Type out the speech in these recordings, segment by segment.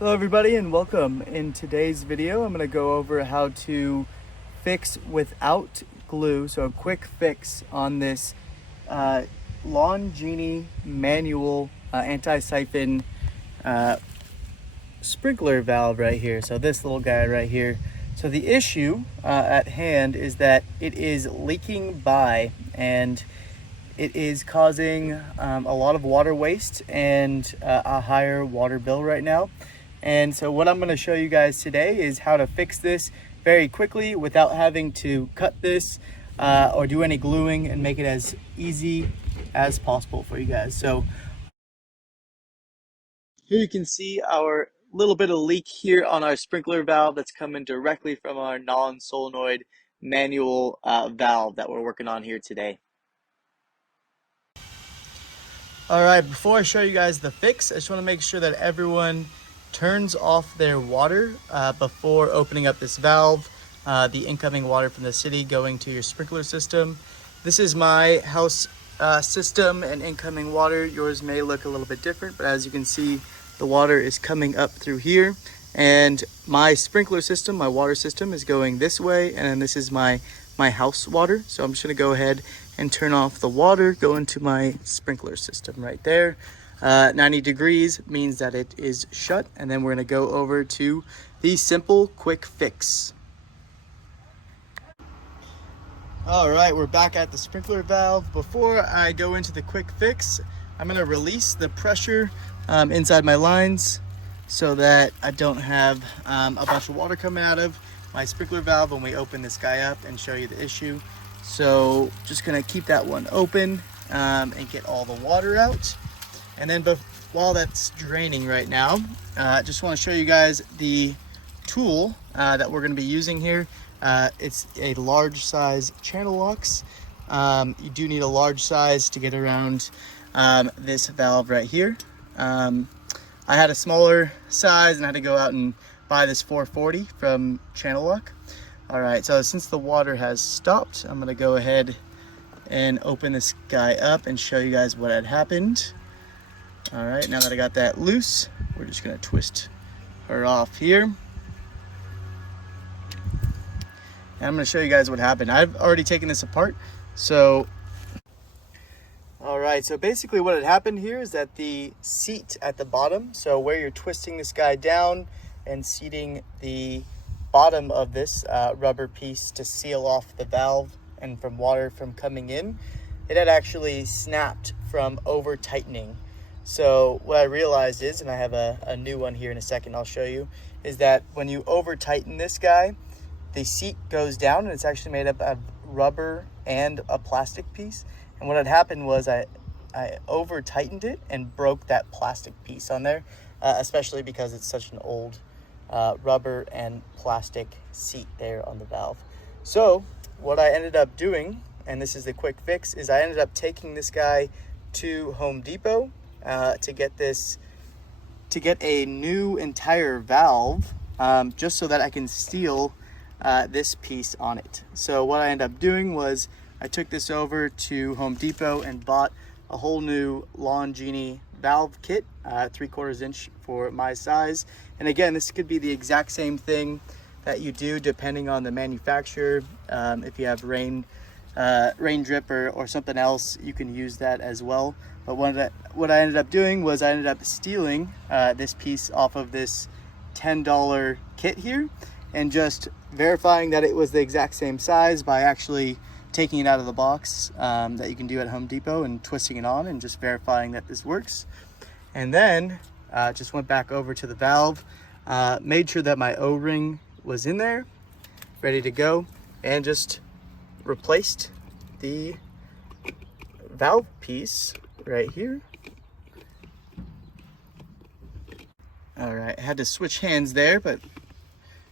Hello everybody and welcome. In today's video I'm going to go over how to fix without glue, so a quick fix on this uh, Lawn Genie manual anti-siphon sprinkler valve right here. So this little guy right here. So the issue at hand is that it is leaking by, and it is causing a lot of water waste and a higher water bill right now. And so what I'm going to show you guys today is how to fix this very quickly without having to cut this or do any gluing, and make it as easy as possible for you guys. So here you can see our little bit of leak here on our sprinkler valve that's coming directly from our non-solenoid manual valve that we're working on here today. All right, before I show you guys the fix, I just want to make sure that everyone turns off their water before opening up this valve, the incoming water from the city going to your sprinkler system. This is my house system and incoming water. Yours may look a little bit different, but as you can see, the water is coming up through here, and my sprinkler system, my water system, is going this way, and then this is my house water. So I'm just going to go ahead and turn off the water, go into my sprinkler system right there. 90 degrees means that it is shut, and then we're going to go over to the simple quick fix. All right, we're back at the sprinkler valve. Before I go into the quick fix, I'm going to release the pressure inside my lines so that I don't have a bunch of water coming out of my sprinkler valve when we open this guy up and show you the issue. So just gonna keep that one open and get all the water out. And then while that's draining right now, just want to show you guys the tool that we're going to be using here. It's a large size channel locks. You do need a large size to get around this valve right here. I had a smaller size and I had to go out and buy this 440 from Channel Lock. All right, so since the water has stopped, I'm gonna go ahead and open this guy up and show you guys what had happened. All right, now that I got that loose, we're just gonna twist her off here. And I'm gonna show you guys what happened. I've already taken this apart, so all right, so basically what had happened here is that the seat at the bottom, so where you're twisting this guy down and seating the bottom of this rubber piece to seal off the valve and from water from coming in, it had actually snapped from over tightening. So what I realized is, and I have a new one here in a second I'll show you, is that when you over tighten this guy, the seat goes down, and it's actually made up of rubber and a plastic piece. And what had happened was I over tightened it and broke that plastic piece on there, especially because it's such an old rubber and plastic seat there on the valve. So what I ended up doing, and this is the quick fix, is I ended up taking this guy to Home Depot to get a new entire valve, just so that I can seal this piece on it. So what I ended up doing was I took this over to Home Depot and bought a whole new Lawn Genie valve kit, 3/4 inch for my size. And again, this could be the exact same thing that you do depending on the manufacturer. If you have rain drip or something else, you can use that as well. But what I ended up doing was I ended up stealing this piece off of this $10 kit here, and just verifying that it was the exact same size by actually taking it out of the box that you can do at Home Depot and twisting it on and just verifying that this works. And then just went back over to the valve, made sure that my O-ring was in there, ready to go, and just replaced the valve piece right here. All right, I had to switch hands there, but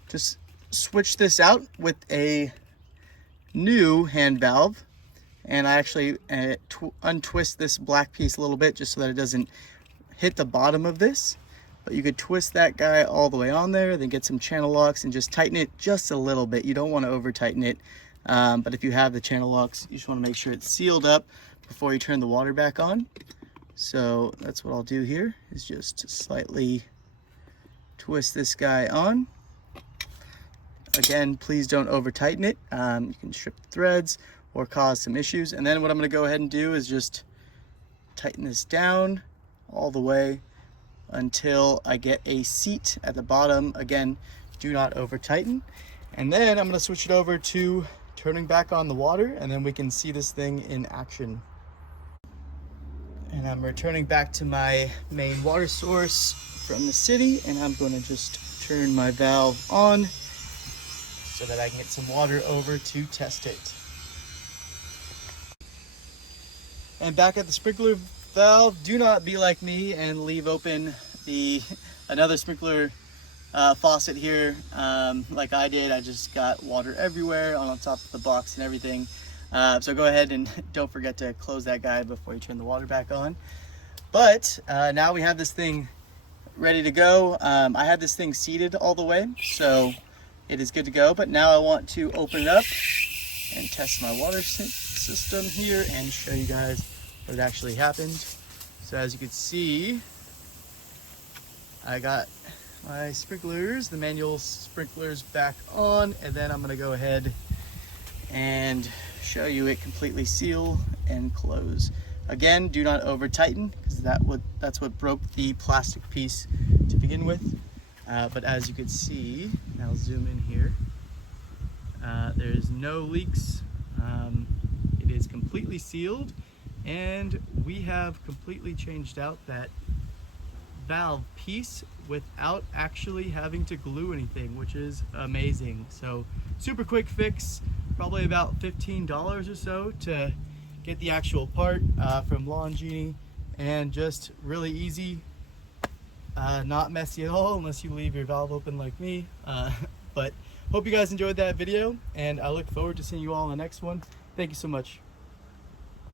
just switch this out with a new hand valve, and I actually untwist this black piece a little bit just so that it doesn't hit the bottom of this. But you could twist that guy all the way on there, then get some channel locks and just tighten it just a little bit. You don't want to over tighten it, but if you have the channel locks, you just want to make sure it's sealed up before you turn the water back on. So that's what I'll do here, is just slightly twist this guy on. Again, please don't over tighten it. You can strip the threads or cause some issues. And then what I'm going to go ahead and do is just tighten this down all the way until I get a seat at the bottom. Again, do not over tighten. And then I'm going to switch it over to turning back on the water, and then we can see this thing in action. And I'm returning back to my main water source from the city, and I'm going to just turn my valve on so that I can get some water over to test it. And back at the sprinkler valve, do not be like me and leave open another sprinkler faucet here like I did. I just got water everywhere on top of the box and everything. So go ahead and don't forget to close that guy before you turn the water back on. But now we have this thing ready to go. I had this thing seated all the way, so it is good to go. But now I want to open it up and test my water system here and show you guys what actually happened. So as you can see, I got my sprinklers, the manual sprinklers, back on, and then I'm going to go ahead and show you it completely seal and close. Again, do not over tighten, because that's what broke the plastic piece to begin with. But as you can see, I'll zoom in here, there's no leaks. It is completely sealed, and we have completely changed out that valve piece without actually having to glue anything, which is amazing. So super quick fix, probably about $15 or so to get the actual part from Lawn Genie, and just really easy, not messy at all unless you leave your valve open like me. But hope you guys enjoyed that video, and I look forward to seeing you all in the next one. Thank you so much.